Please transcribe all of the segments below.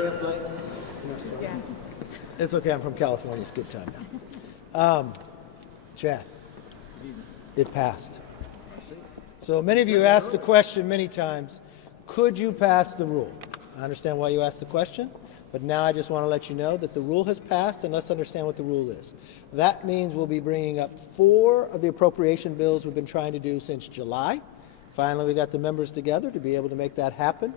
stay up late? Yes. It's okay, I'm from California, it's good time now. Chad, it passed. So many of you asked the question many times, could you pass the rule? I understand why you asked the question, but now I just want to let you know that the rule has passed, and let's understand what the rule is. That means we'll be bringing up 4 of the appropriation bills we've been trying to do since July. Finally, we got the members together to be able to make that happen.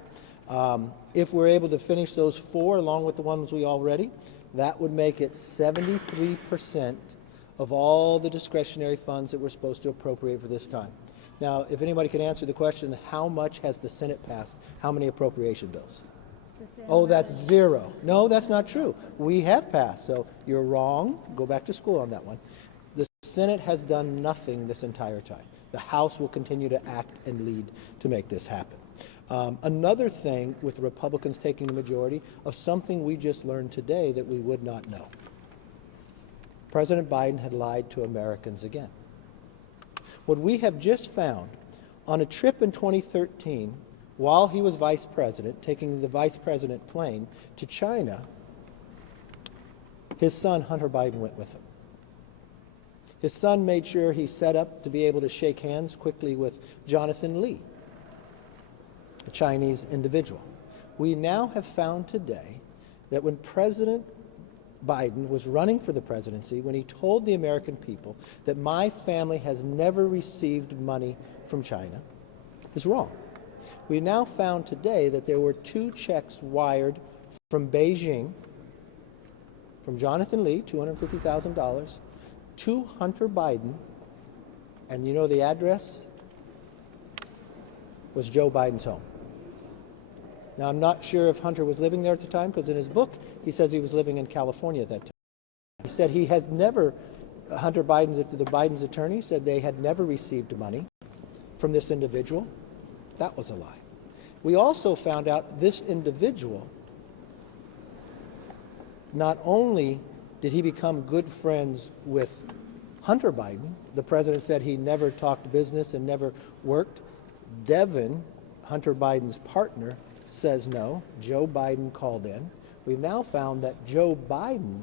If we're able to finish those 4 along with the ones we already, that would make it 73% of all the discretionary funds that we're supposed to appropriate for this time. Now, if anybody can answer the question, how much has the Senate passed? How many appropriation bills? Oh, that's 0. No, that's not true. We have passed, so you're wrong. Go back to school on that one. The Senate has done nothing this entire time. The House will continue to act and lead to make this happen. Another thing with the Republicans taking the majority of something we just learned today that we would not know. President Biden had lied to Americans again. What we have just found on a trip in 2013 while he was vice president, taking the vice president plane to China, his son Hunter Biden went with him. His son made sure he set up to be able to shake hands quickly with Jonathan Lee, a Chinese individual. We now have found today that when President Biden was running for the presidency, when he told the American people that my family has never received money from China, is wrong. We now found today that there were 2 checks wired from Beijing, from Jonathan Lee, $250,000, to Hunter Biden, and you know the address was Joe Biden's home. Now, I'm not sure if Hunter was living there at the time, because in his book, he says he was living in California at that time. He said he had never, the Biden's attorney said they had never received money from this individual. That was a lie. We also found out this individual, not only did he become good friends with Hunter Biden, the president said he never talked business and never worked. Devin, Hunter Biden's partner, says no. Joe Biden called in. We've now found that Joe Biden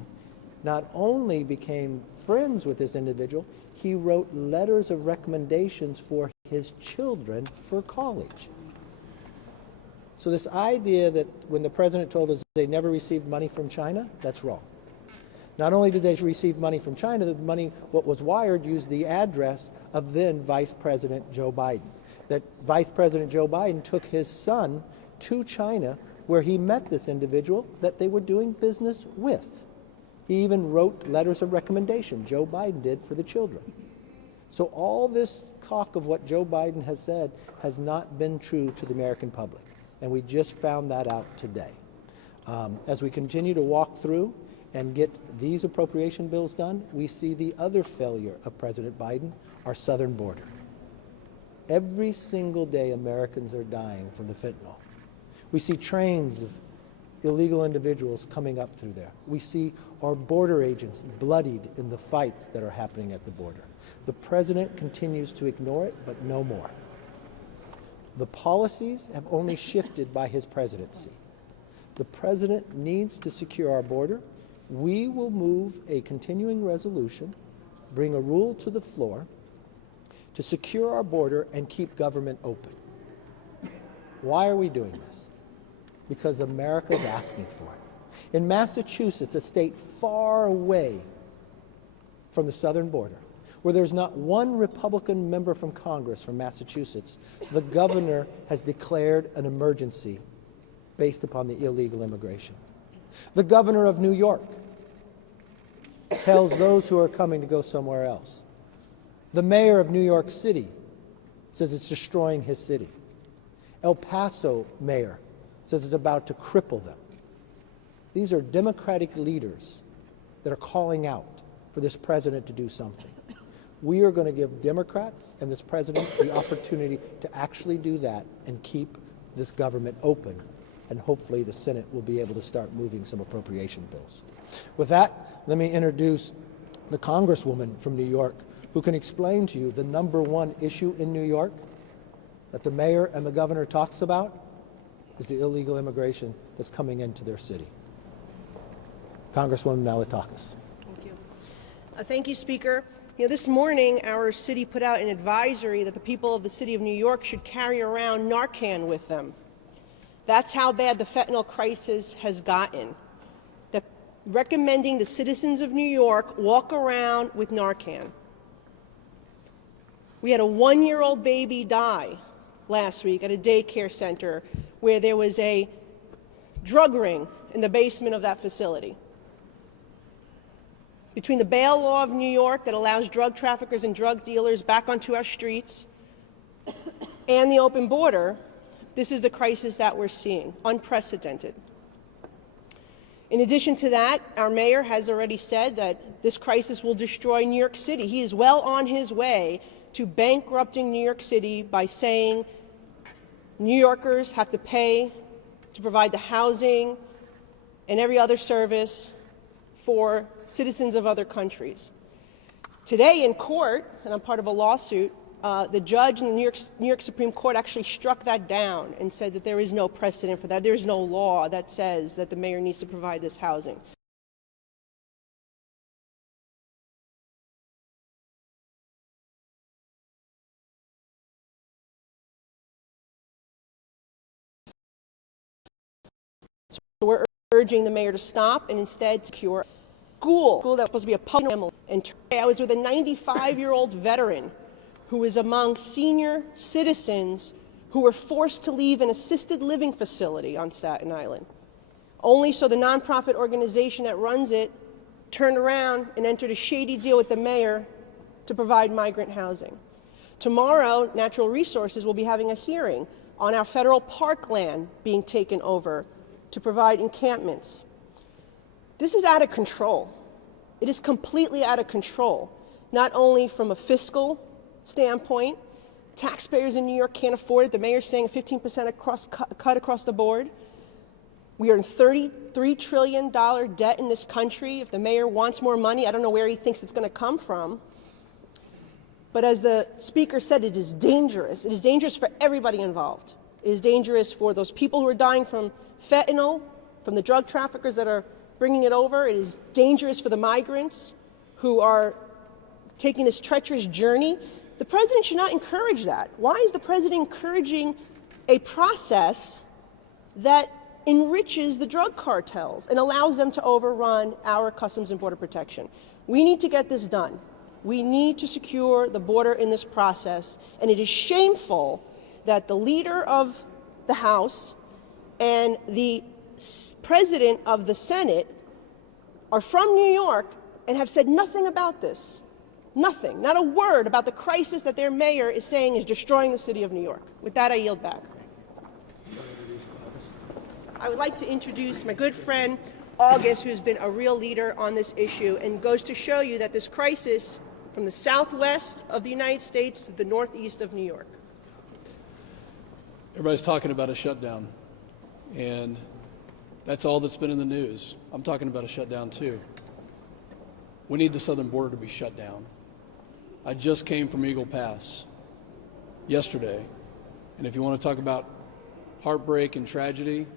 not only became friends with this individual, he wrote letters of recommendations for his children for college. So this idea that when the president told us they never received money from China, that's wrong. Not only did they receive money from China, the money, what was wired, used the address of then Vice President Joe Biden. That Vice President Joe Biden took his son to China, where he met this individual that they were doing business with. He even wrote letters of recommendation, Joe Biden did, for the children. So all this talk of what Joe Biden has said has not been true to the American public, and we just found that out today. As we continue to walk through and get these appropriation bills done, we see the other failure of President Biden, our southern border. Every single day, Americans are dying from the fentanyl. We see trains of illegal individuals coming up through there. We see our border agents bloodied in the fights that are happening at the border. The president continues to ignore it, but no more. The policies have only shifted by his presidency. The president needs to secure our border. We will move a continuing resolution, bring a rule to the floor to secure our border and keep government open. Why are we doing this? Because America's asking for it. In Massachusetts, a state far away from the southern border, where there's not one Republican member from Congress from Massachusetts, the governor has declared an emergency based upon the illegal immigration. The governor of New York tells those who are coming to go somewhere else. The mayor of New York City says it's destroying his city. El Paso mayor says it's about to cripple them. These are Democratic leaders that are calling out for this president to do something. We are going to give Democrats and this president the opportunity to actually do that and keep this government open, and hopefully the Senate will be able to start moving some appropriation bills. With that, let me introduce the Congresswoman from New York who can explain to you the #1 issue in New York that the mayor and the governor talks about is the illegal immigration that's coming into their city. Congresswoman Malliotakis. Thank you. Thank you, Speaker. This morning, our city put out an advisory that the people of the city of New York should carry around Narcan with them. That's how bad the fentanyl crisis has gotten. Recommending the citizens of New York walk around with Narcan. We had a 1-year-old baby die last week at a daycare center where there was a drug ring in the basement of that facility. Between the bail law of New York that allows drug traffickers and drug dealers back onto our streets and the open border, this is the crisis that we're seeing, unprecedented. In addition to that, our mayor has already said that this crisis will destroy New York City. He is well on his way to bankrupting New York City by saying New Yorkers have to pay to provide the housing and every other service for citizens of other countries. Today in court, and I'm part of a lawsuit, the judge in the New York Supreme Court actually struck that down and said that there is no precedent for that. There is no law that says that the mayor needs to provide this housing. So we're urging the mayor to stop and instead to cure school that was supposed to be a public. And I was with a 95-year-old veteran who was among senior citizens who were forced to leave an assisted living facility on Staten Island, only so the nonprofit organization that runs it turned around and entered a shady deal with the mayor to provide migrant housing. Tomorrow, Natural Resources will be having a hearing on our federal parkland being taken over to provide encampments. This is out of control. It is completely out of control, not only from a fiscal standpoint. Taxpayers in New York can't afford it. The mayor's saying a 15% cut across the board. We are in $33 trillion debt in this country. If the mayor wants more money, I don't know where he thinks it's going to come from. But as the Speaker said, it is dangerous. It is dangerous for everybody involved. It is dangerous for those people who are dying from fentanyl, from the drug traffickers that are bringing it over. It is dangerous for the migrants who are taking this treacherous journey. The president should not encourage that. Why is the president encouraging a process that enriches the drug cartels and allows them to overrun our Customs and Border Protection? We need to get this done. We need to secure the border in this process, and it is shameful that the leader of the House and the president of the Senate are from New York and have said nothing about this. Nothing, not a word about the crisis that their mayor is saying is destroying the city of New York. With that, I yield back. I would like to introduce my good friend, August, who's been a real leader on this issue and goes to show you that this crisis from the southwest of the United States to the northeast of New York. Everybody's talking about a shutdown, and that's all that's been in the news. I'm talking about a shutdown too. We need the southern border to be shut down. I just came from Eagle Pass yesterday, and if you want to talk about heartbreak and tragedy,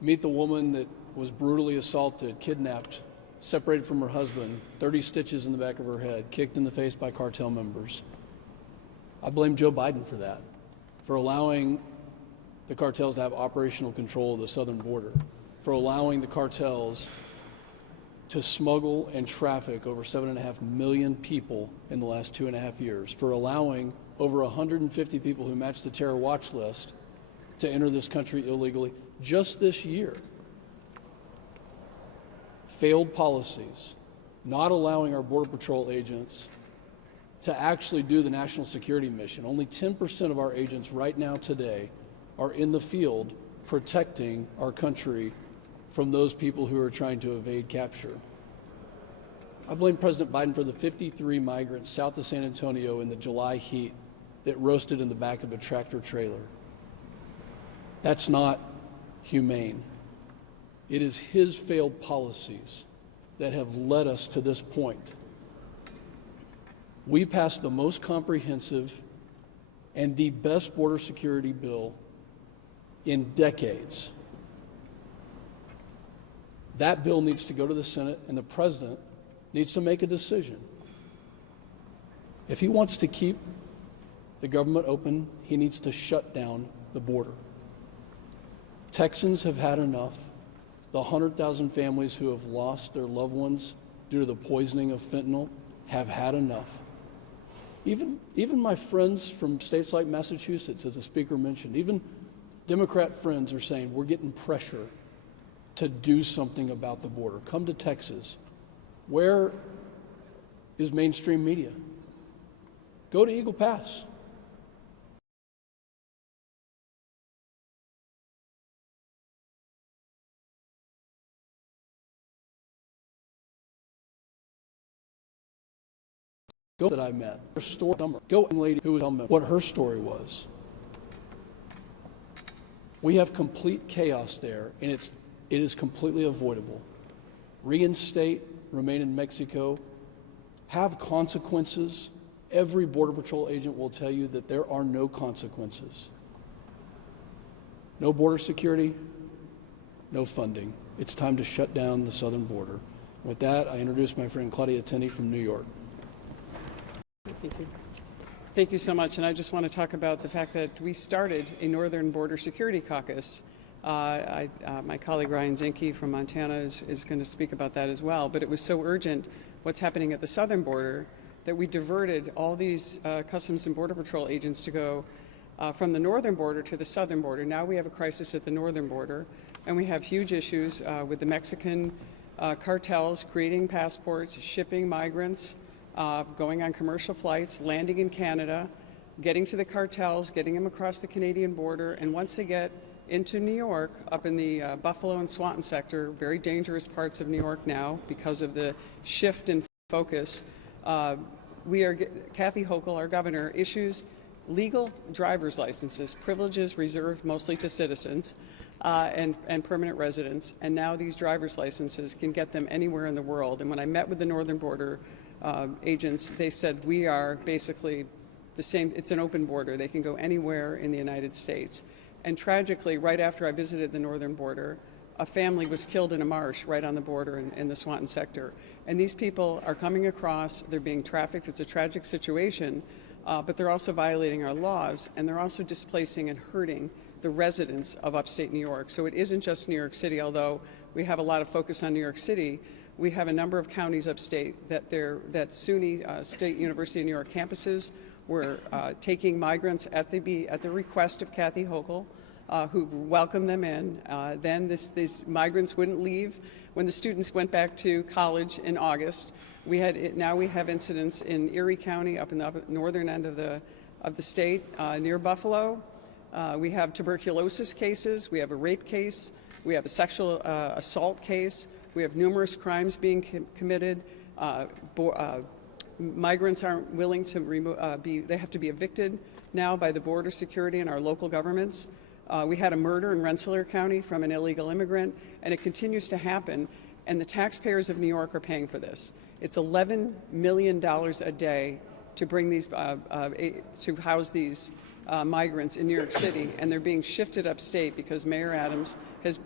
meet the woman that was brutally assaulted, kidnapped, separated from her husband, 30 stitches in the back of her head, kicked in the face by cartel members. I blame Joe Biden for that, for allowing the cartels to have operational control of the southern border, for allowing the cartels to smuggle and traffic over 7.5 million people in the last 2.5 years, for allowing over 150 people who match the terror watch list to enter this country illegally just this year. Failed policies, not allowing our Border Patrol agents to actually do the national security mission. Only 10% of our agents right now today are in the field protecting our country from those people who are trying to evade capture. I blame President Biden for the 53 migrants south of San Antonio in the July heat that roasted in the back of a tractor trailer. That's not humane. It is his failed policies that have led us to this point. We passed the most comprehensive and the best border security bill in decades. That bill needs to go to the Senate, and the president needs to make a decision. If he wants to keep the government open, he needs to shut down the border. Texans have had enough. The 100,000 families who have lost their loved ones due to the poisoning of fentanyl have had enough. Even my friends from states like Massachusetts, as the speaker mentioned, even Democrat friends are saying we're getting pressure to do something about the border. Come to Texas. Where is mainstream media? Go to Eagle Pass. Go that I met. Her story. Go and lady who was telling me what her story was. We have complete chaos there, and it is completely avoidable. Reinstate, remain in Mexico, have consequences. Every Border Patrol agent will tell you that there are no consequences. No border security, no funding. It's time to shut down the southern border. With that, I introduce my friend Claudia Tenney from New York. Thank you. Thank you so much. And I just want to talk about the fact that we started a Northern Border Security Caucus. My colleague Ryan Zinke from Montana is going to speak about that as well. But it was so urgent what's happening at the southern border that we diverted all these Customs and Border Patrol agents to go from the northern border to the southern border. Now we have a crisis at the northern border, and we have huge issues with the Mexican cartels creating passports, shipping migrants, going on commercial flights, landing in Canada, getting to the cartels, getting them across the Canadian border, and once they get into New York, up in the Buffalo and Swanton sector, very dangerous parts of New York now because of the shift in focus, Kathy Hochul, our governor, issues legal driver's licenses, privileges reserved mostly to citizens and permanent residents, and now these driver's licenses can get them anywhere in the world. And when I met with the northern border agents, they said we are basically the same. It's an open border. They can go anywhere in the United States. And tragically, right after I visited the northern border, a family was killed in a marsh right on the border in the Swanton sector. And these people are coming across, they're being trafficked. It's a tragic situation, but they're also violating our laws, and they're also displacing and hurting the residents of upstate New York. So it isn't just New York City, although we have a lot of focus on New York City. We have a number of counties upstate that SUNY State University of New York campuses were taking migrants at the request of Kathy Hochul, who welcomed them in. Then these migrants wouldn't leave when the students went back to college in August. Now we have incidents in Erie County, up in the northern end of the state, near Buffalo. We have tuberculosis cases. We have a rape case. We have a sexual assault case. We have numerous crimes being committed. Migrants aren't willing to they have to be evicted now by the border security and our local governments. We had a murder in Rensselaer County from an illegal immigrant, and it continues to happen, and the taxpayers of New York are paying for this. It's $11 million a day to bring these, to house these migrants in New York City, and they're being shifted upstate because Mayor Adams has,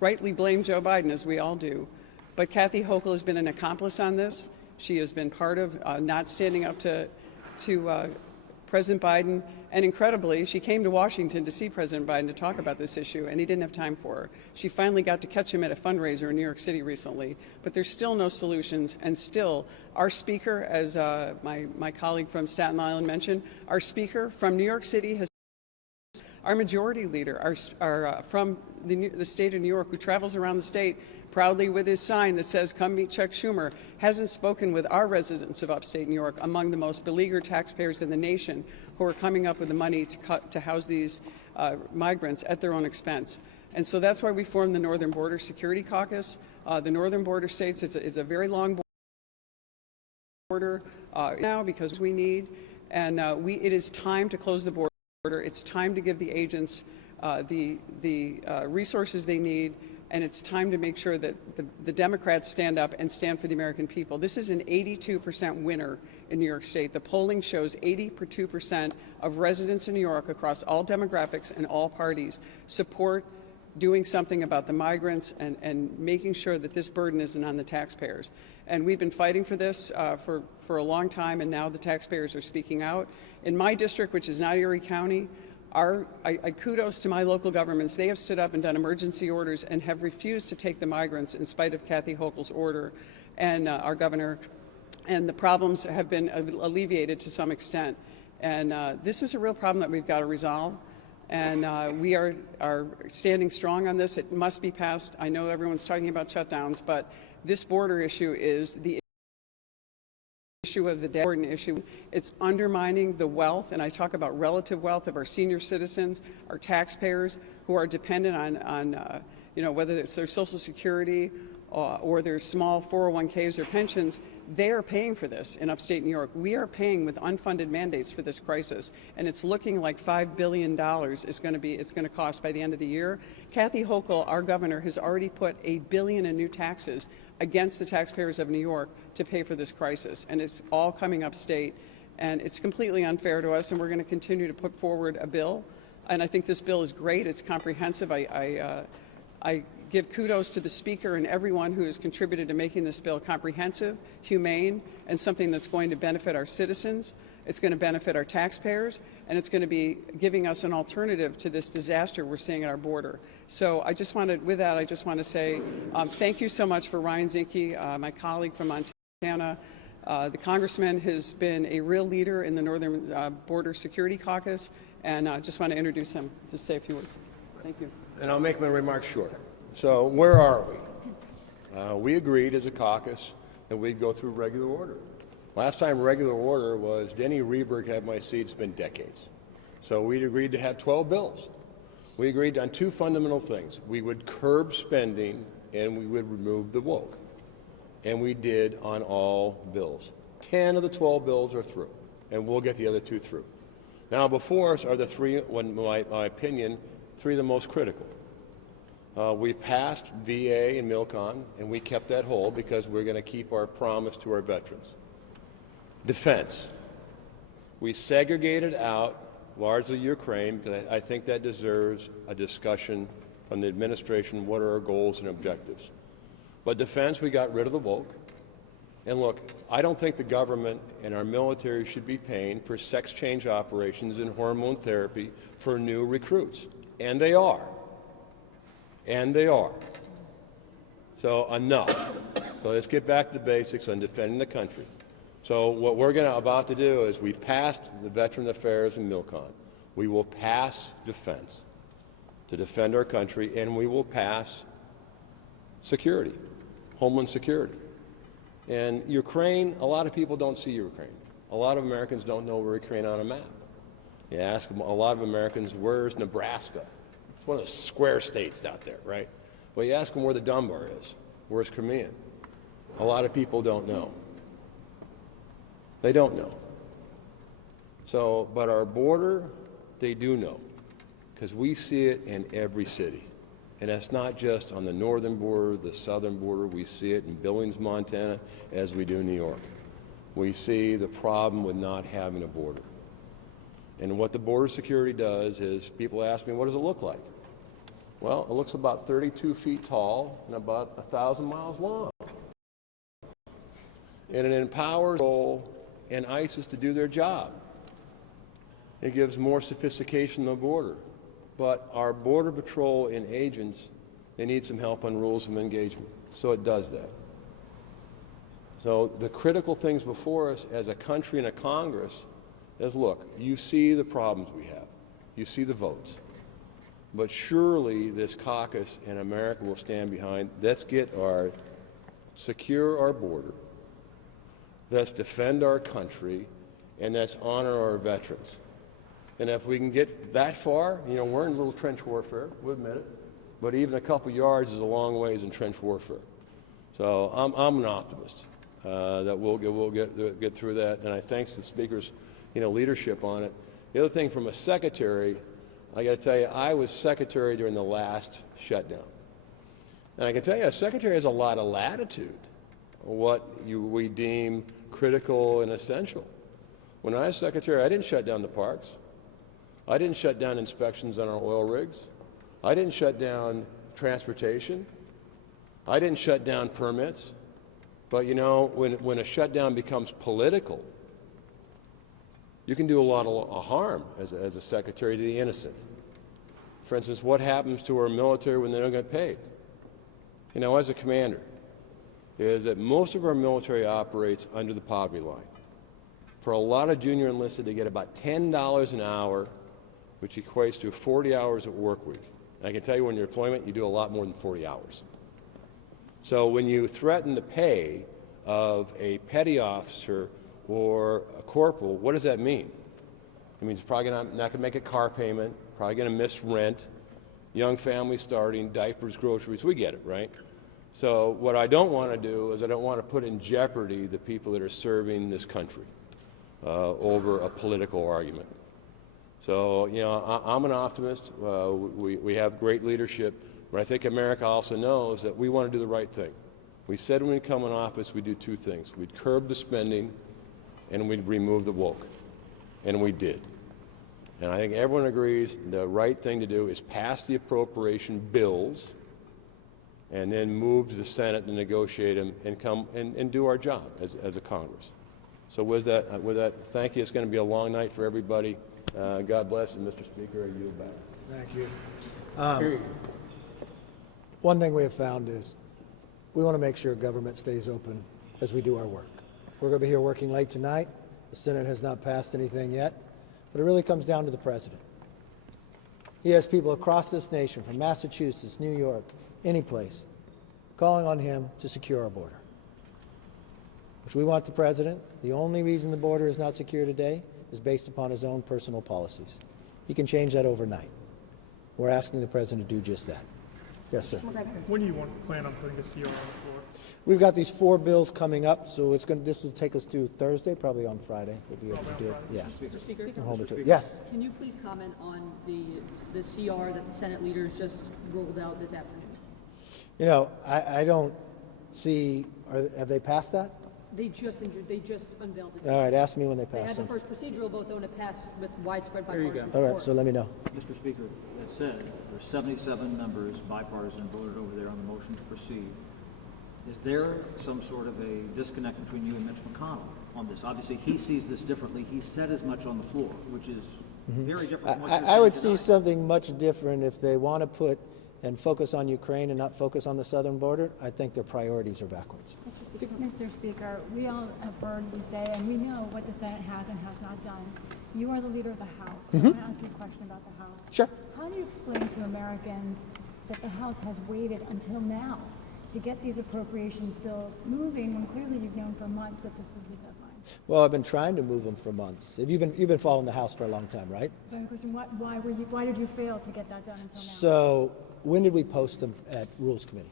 rightly blamed Joe Biden, as we all do. But Kathy Hochul has been an accomplice on this. She has been part of not standing up to President Biden, and incredibly, she came to Washington to see President Biden to talk about this issue, and he didn't have time for her. She finally got to catch him at a fundraiser in New York City recently, but there's still no solutions, and still, our speaker, as my colleague from Staten Island mentioned, our speaker from New York City has our majority leader, from the state of New York, who travels around the state proudly with his sign that says, "Come meet Chuck Schumer," hasn't spoken with our residents of upstate New York, among the most beleaguered taxpayers in the nation, who are coming up with the money to house these migrants at their own expense. And so that's why we formed the Northern Border Security Caucus. The northern border states, it's a very long border now because we need, and it is time to close the border. It's time to give the agents the resources they need and it's time to make sure that the Democrats stand up and stand for the American people. This is an 82% winner in New York State. The polling shows 82% of residents in New York across all demographics and all parties support doing something about the migrants and making sure that this burden isn't on the taxpayers. And we've been fighting for this for a long time, and now the taxpayers are speaking out. In my district, which is not Erie County, I kudos to my local governments. They have stood up and done emergency orders and have refused to take the migrants in spite of Kathy Hochul's order and our governor, and the problems have been alleviated to some extent. And this is a real problem that we've got to resolve. And we are standing strong on this. It must be passed. I know everyone's talking about shutdowns, but this border issue is the issue of the day, important issue. It's undermining the wealth, and I talk about relative wealth of our senior citizens, our taxpayers who are dependent on whether it's their Social Security or their small 401ks or pensions. They are paying for this in upstate New York. We are paying with unfunded mandates for this crisis, and it's looking like $5 billion is going to cost by the end of the year. Kathy Hochul, our governor, has already put $1 billion in new taxes against the taxpayers of New York to pay for this crisis, and it's all coming upstate, and it's completely unfair to us, and we're going to continue to put forward a bill, and I think this bill is great. It's comprehensive. I give kudos to the Speaker and everyone who has contributed to making this bill comprehensive, humane, and something that's going to benefit our citizens. It's going to benefit our taxpayers, and it's going to be giving us an alternative to this disaster we're seeing at our border. So I just want to say thank you so much for Ryan Zinke, my colleague from Montana. The congressman has been a real leader in the Northern Border Security Caucus, and I just want to introduce him to say a few words. Thank you. And I'll make my remarks short. So where are we? We agreed as a caucus that we'd go through regular order. Last time regular order was Denny Rehberg had my seat. It's been decades. So we'd agreed to have 12 bills. We agreed on two fundamental things. We would curb spending and we would remove the woke. And we did on all bills. 10 of the 12 bills are through, and we'll get the other two through. Now before us are the three, in my opinion, three of the most critical. We passed VA and MILCON, and we kept that whole because we're going to keep our promise to our veterans. Defense. We segregated out largely Ukraine because I think that deserves a discussion from the administration. What are our goals and objectives? But defense, we got rid of the woke. And look, I don't think the government and our military should be paying for sex change operations and hormone therapy for new recruits. And they are. And they are. So enough. So let's get back to the basics on defending the country. So what we're about to do is we've passed the Veteran Affairs and MILCON. We will pass defense to defend our country, and we will pass security, Homeland Security. And Ukraine, a lot of people don't see Ukraine. A lot of Americans don't know where Ukraine on a map. You ask a lot of Americans, where's Nebraska? It's one of the square states out there, right? Well, you ask them where the Dunbar is, where's Crimea? A lot of people don't know. They don't know. So, but our border, they do know, because we see it in every city. And that's not just on the northern border, the southern border. We see it in Billings, Montana, as we do in New York. We see the problem with not having a border. And what the border security does is, people ask me, what does it look like? Well, it looks about 32 feet tall and about 1,000 miles long. And it empowers Patrol and ISIS to do their job. It gives more sophistication on the border. But our Border Patrol and agents, they need some help on rules of engagement. So it does that. So the critical things before us as a country and a Congress is, look, you see the problems we have. You see the votes. But surely this caucus and America will stand behind, let's secure our border, let's defend our country, and let's honor our veterans. And if we can get that far, we're in a little trench warfare, we'll admit it, but even a couple yards is a long ways in trench warfare. So I'm an optimist that we'll get through that, and I thanks the Speaker's leadership on it. The other thing, from a secretary, I got to tell you, I was secretary during the last shutdown. And I can tell you, a secretary has a lot of latitude on what we deem critical and essential. When I was secretary, I didn't shut down the parks. I didn't shut down inspections on our oil rigs. I didn't shut down transportation. I didn't shut down permits. But you know, when a shutdown becomes political, you can do a lot of harm as a secretary to the innocent. For instance, what happens to our military when they don't get paid? You know, as a commander, is that most of our military operates under the poverty line. For a lot of junior enlisted, they get about $10 an hour, which equates to 40 hours of work week. And I can tell you, when you're deployment, you do a lot more than 40 hours. So when you threaten the pay of a petty officer or a corporal, what does that mean? It means probably not going to make a car payment, probably going to miss rent, young families starting, diapers, groceries. We get it, right? So what I don't want to do is I don't want to put in jeopardy the people that are serving this country over a political argument. So, you know, I'm an optimist. We have great leadership, but I think America also knows that we want to do the right thing. We said when we come in office, we'd do two things. We'd curb the spending and we'd remove the woke. And we did. And I think everyone agrees the right thing to do is pass the appropriation bills and then move to the Senate to negotiate them and come and do our job as a Congress. So with that, thank you. It's going to be a long night for everybody. God bless, and Mr. Speaker, I yield back. Thank you. One thing we have found is we want to make sure government stays open as we do our work. We're going to be here working late tonight. The Senate has not passed anything yet, but it really comes down to the President. He has people across this nation, from Massachusetts, New York, any place, calling on him to secure our border, which we want the President. The only reason the border is not secure today is based upon his own personal policies. He can change that overnight. We're asking the President to do just that. Yes, sir. When do you plan on putting a CR on the floor? We've got these 4 bills coming up, so this will take us to Thursday, probably on Friday. We'll be able to do it. Yeah. Mr. Speaker, We'll hold it to it. Yes. can you please comment on the CR that the Senate leaders just rolled out this afternoon? You know, I don't see. Have they passed that? They just unveiled it. All right. Ask me when they They pass had the them. first procedural vote, though, and it passed with widespread bipartisan All right. support. So let me know. Mr. Speaker, as said, there's 77 members, bipartisan, voted over there on the motion to proceed. Is there some sort of a disconnect between you and Mitch McConnell on this? Obviously, he sees this differently. He said as much on the floor, which is very different from what you're I would saying see tonight. something much different if they want to put and focus on Ukraine and not focus on the southern border. I think their priorities are backwards. Mr. Speaker, we all have heard you say, and we know what the Senate has and has not done. You are the leader of the House. So I want to ask you a question about the House. Sure. How do you explain to Americans that the House has waited until now to get these appropriations bills moving when clearly you've known for months that this was the deadline? Well, I've been trying to move them for months. You've been following the House for a long time, right? One question: why did you fail to get that done until now? So when did we post them at Rules Committee?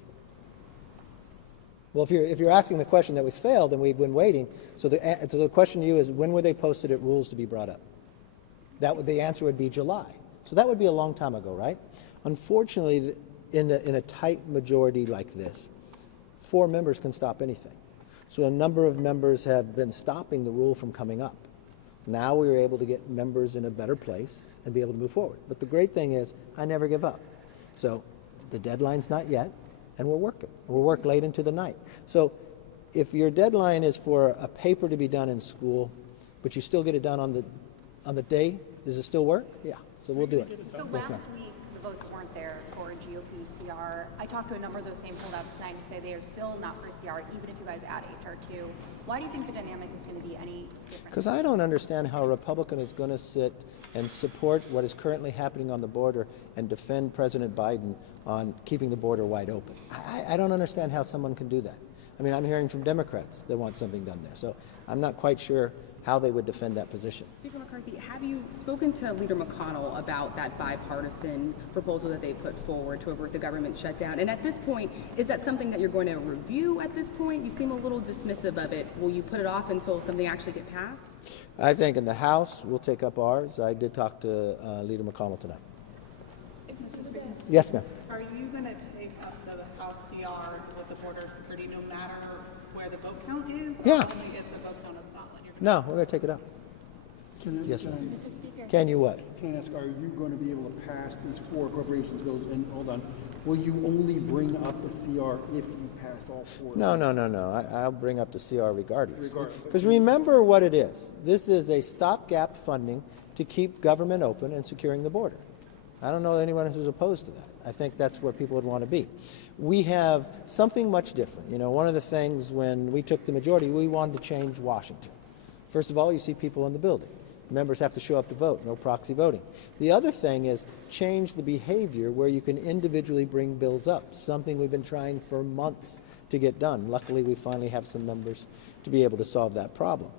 Well, if you're asking the question that we failed, then we've been waiting. So the question to you is, when were they posted at Rules to be brought up? The answer would be July. So that would be a long time ago, right? Unfortunately, in a tight majority like this, 4 members can stop anything. So a number of members have been stopping the rule from coming up. Now we are able to get members in a better place and be able to move forward. But the great thing is, I never give up. So the deadline's not yet, and we're working. We'll work late into the night. So if your deadline is for a paper to be done in school, but you still get it done on the day, does it still work? Yeah. So we'll do it. So last week, the votes weren't there for a GOP CR. I talked to a number of those same holdouts tonight who say they are still not for a CR, even if you guys add HR2. Why do you think the dynamic is going to be any different? Because I don't understand how a Republican is going to sit and support what is currently happening on the border and defend President Biden on keeping the border wide open. I don't understand how someone can do that. I mean, I'm hearing from Democrats that want something done there. So I'm not quite sure how they would defend that position. Speaker McCarthy, have you spoken to Leader McConnell about that bipartisan proposal that they put forward to avert the government shutdown? And at this point, is that something that you're going to review at this point? You seem a little dismissive of it. Will you put it off until something actually gets passed? I think in the House, we'll take up ours. I did talk to Leader McConnell tonight. Yes, ma'am. Are you going to take up the House CR border security no matter where the vote count is? Yeah. Or only if the vote count is solid? No, we're going to take it up. Yes, ma'am. Can you what? Can I ask, are you going to be able to pass these 4 appropriations bills? And hold on, will you only bring up the CR if you pass all 4? No. I'll bring up the CR regardless. Because remember what it is. This is a stopgap funding to keep government open and securing the border. I don't know anyone who's opposed to that. I think that's where people would want to be. We have something much different. You know, one of the things when we took the majority, we wanted to change Washington. First of all, you see people in the building. Members have to show up to vote, no proxy voting. The other thing is change the behavior where you can individually bring bills up, something we've been trying for months to get done. Luckily, we finally have some members to be able to solve that problem.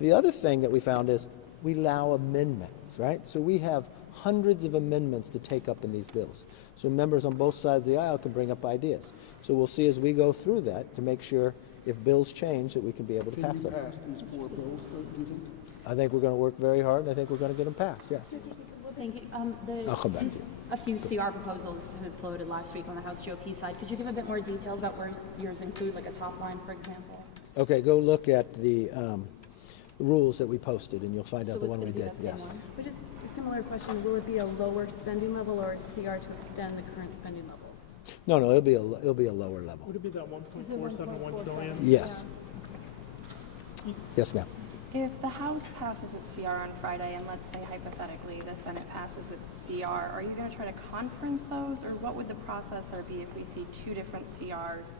The other thing that we found is we allow amendments, right? So we have hundreds of amendments to take up in these bills. So members on both sides of the aisle can bring up ideas. So we'll see as we go through that to make sure if bills change that we can be able to pass them. Can you pass these 4 bills, do you think? I think we're going to work very hard, and I think we're going to get them passed, yes. Thank you. I'll come back to you. A few CR proposals have been floated last week on the House GOP side. Could you give a bit more details about where yours include, like a top line, for example? Okay, go look at the rules that we posted, and you'll find out the one we did. Yes. But just a similar question: will it be a lower spending level or a CR to extend the current spending levels? No, it'll be a lower level. Would it be that 1.471 trillion? Yes. Yeah. Yes, ma'am. If the House passes its CR on Friday, and let's say hypothetically the Senate passes its CR, are you going to try to conference those, or what would the process there be if we see 2 different CRs?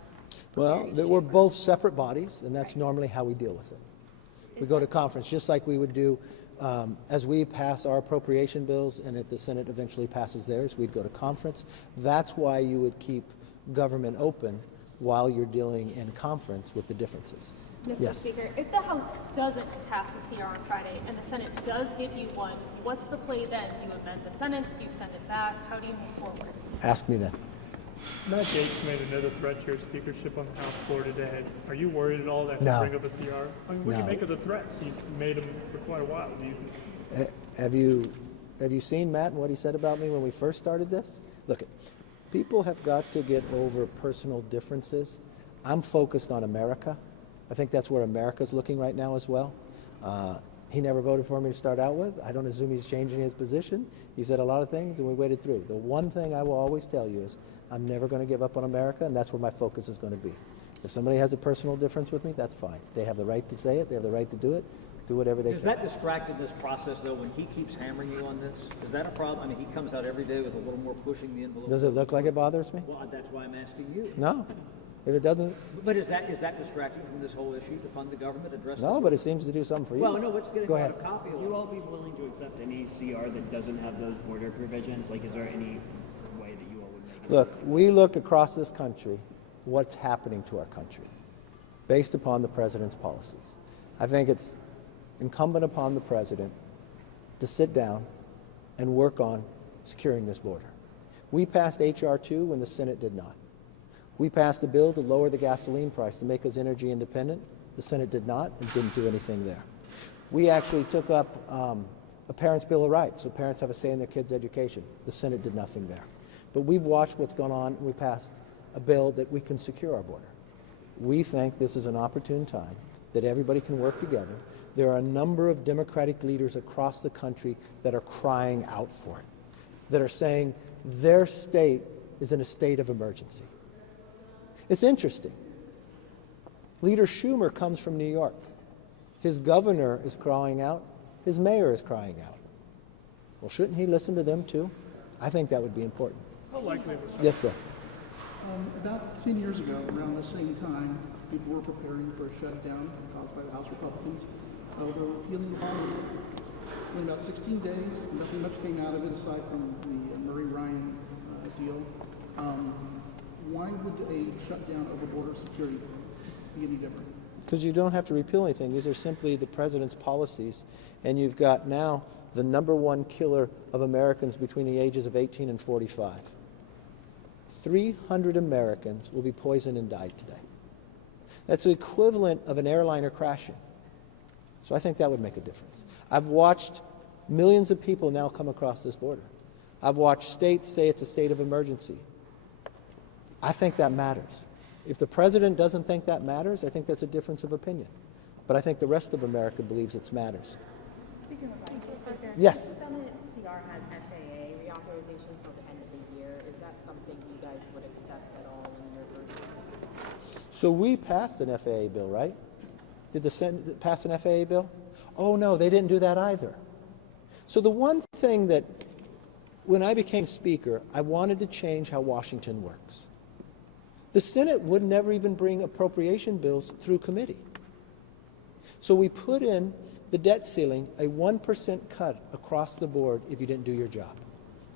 Well, we're both separate bodies, and that's normally how we deal with it. We go to conference, just like we would do as we pass our appropriation bills, and if the Senate eventually passes theirs, we'd go to conference. That's why you would keep government open while you're dealing in conference with the differences. Mr. Yes. Speaker, if the House doesn't pass the CR on Friday and the Senate does give you one, what's the play then? Do you amend the sentence? Do you send it back? How do you move forward? Ask me then. Matt Gaetz made another threat to your speakership on the House floor today. Are you worried at all that he'll bring up a CR? I mean, what do you make of the threats? He's made them for quite a while. Have you seen Matt and what he said about me when we first started this? Look, people have got to get over personal differences. I'm focused on America. I think that's where America's looking right now as well. He never voted for me to start out with. I don't assume he's changing his position. He said a lot of things, and we waited through. The one thing I will always tell you is I'm never going to give up on America, and that's where my focus is going to be. If somebody has a personal difference with me, that's fine. They have the right to say it. They have the right to do it. Do whatever they can. Does that distract in this process, though, when he keeps hammering you on this? Is that a problem? I mean, he comes out every day with a little more pushing the envelope. Does it look like it bothers me? Well, that's why I'm asking you. No. If it doesn't... But is that distracting from this whole issue to fund the government? No, but it seems to do something for you. Well, no, let's get Go a ahead. copy of it. Would you all be willing to accept any CR that doesn't have those border provisions? Like, is there any way that you all would make it? Look, we look across this country, what's happening to our country, based upon the president's policies. I think it's incumbent upon the president to sit down and work on securing this border. We passed H.R. 2 when the Senate did not. We passed a bill to lower the gasoline price to make us energy independent. The Senate did not and didn't do anything there. We actually took up a parent's bill of rights, so parents have a say in their kids' education. The Senate did nothing there. But we've watched what's gone on, and we passed a bill that we can secure our border. We think this is an opportune time that everybody can work together. There are a number of Democratic leaders across the country that are crying out for it, that are saying their state is in a state of emergency. It's interesting. Leader Schumer comes from New York. His governor is crying out. His mayor is crying out. Well, shouldn't he listen to them too? I think that would be important. How likely is it? Yes, sir. About 10 years ago, around the same time, people were preparing for a shutdown caused by the House Republicans over repealing the Parliament. In about 16 days, nothing much came out of it aside from the Murray Ryan deal. Why would a shutdown over border security be any different? Because you don't have to repeal anything. These are simply the president's policies. And you've got now the #1 killer of Americans between the ages of 18 and 45. 300 Americans will be poisoned and died today. That's the equivalent of an airliner crashing. So I think that would make a difference. I've watched millions of people now come across this border. I've watched states say it's a state of emergency. I think that matters. If the president doesn't think that matters, I think that's a difference of opinion. But I think the rest of America believes it matters. Speaker McCarthy. Yes. The Senate CR has FAA reauthorization till the end of the year. Is that something you guys would accept at all in your version? So we passed an FAA bill, right? Did the Senate pass an FAA bill? Oh, no, they didn't do that either. So the one thing that, when I became Speaker, I wanted to change how Washington works. The Senate would never even bring appropriation bills through committee. So we put in the debt ceiling, a 1% cut across the board if you didn't do your job.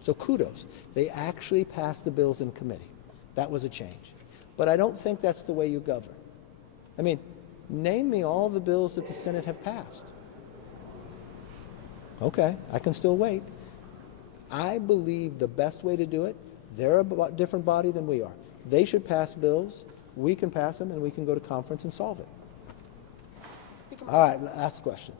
So kudos. They actually passed the bills in committee. That was a change. But I don't think that's the way you govern. I mean, name me all the bills that the Senate have passed. Okay, I can still wait. I believe the best way to do it, they're a different body than we are. They should pass bills, we can pass them, and we can go to conference and solve it. All right, last question.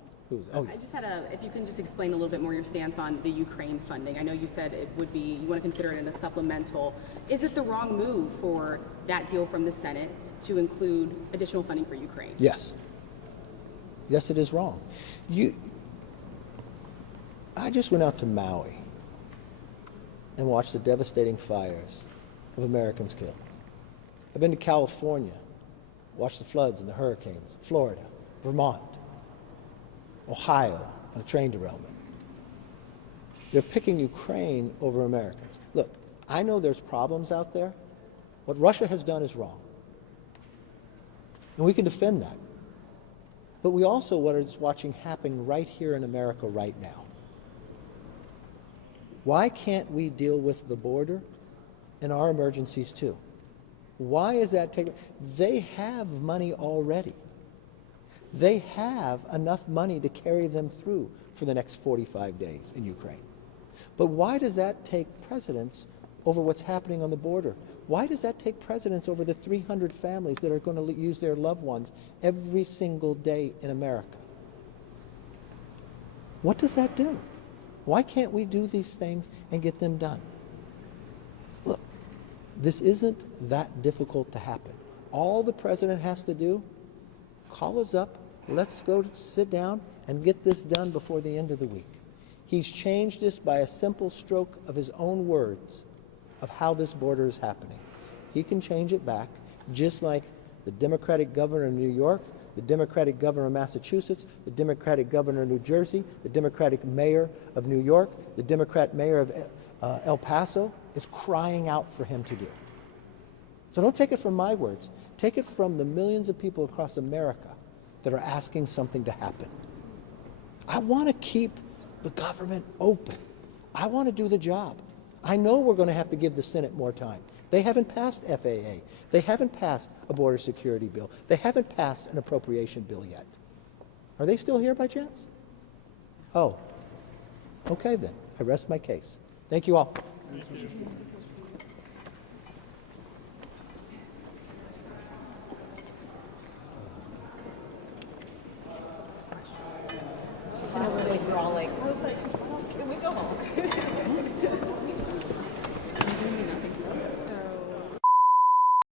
I just had if you can just explain a little bit more your stance on the Ukraine funding. I know you said it would be, you want to consider it in a supplemental. Is it the wrong move for that deal from the Senate to include additional funding for Ukraine? Yes. Yes, it is wrong. I just went out to Maui and watched the devastating fires of Americans killed. I've been to California, watched the floods and the hurricanes, Florida, Vermont, Ohio, on a train derailment. They're picking Ukraine over Americans. Look, I know there's problems out there. What Russia has done is wrong. And we can defend that. But we also what is watching happen right here in America right now. Why can't we deal with the border and our emergencies too? Why is that taking? They have money already. They have enough money to carry them through for the next 45 days in Ukraine. But why does that take precedence over what's happening on the border? Why does that take precedence over the 300 families that are going to lose their loved ones every single day in America? What does that do? Why can't we do these things and get them done? Look, this isn't that difficult to happen. All the president has to do, call us up, let's go sit down and get this done before the end of the week. He's changed this by a simple stroke of his own words of how this border is happening. He can change it back, just like the Democratic governor of New York, the Democratic governor of Massachusetts, the Democratic governor of New Jersey, the Democratic mayor of New York, the Democrat mayor of El Paso is crying out for him to do. So don't take it from my words. Take it from the millions of people across America that are asking something to happen. I want to keep the government open. I want to do the job. I know we're going to have to give the Senate more time. They haven't passed FAA. They haven't passed a border security bill. They haven't passed an appropriation bill yet. Are they still here by chance? Oh, okay then. I rest my case. Thank you all. Thank you.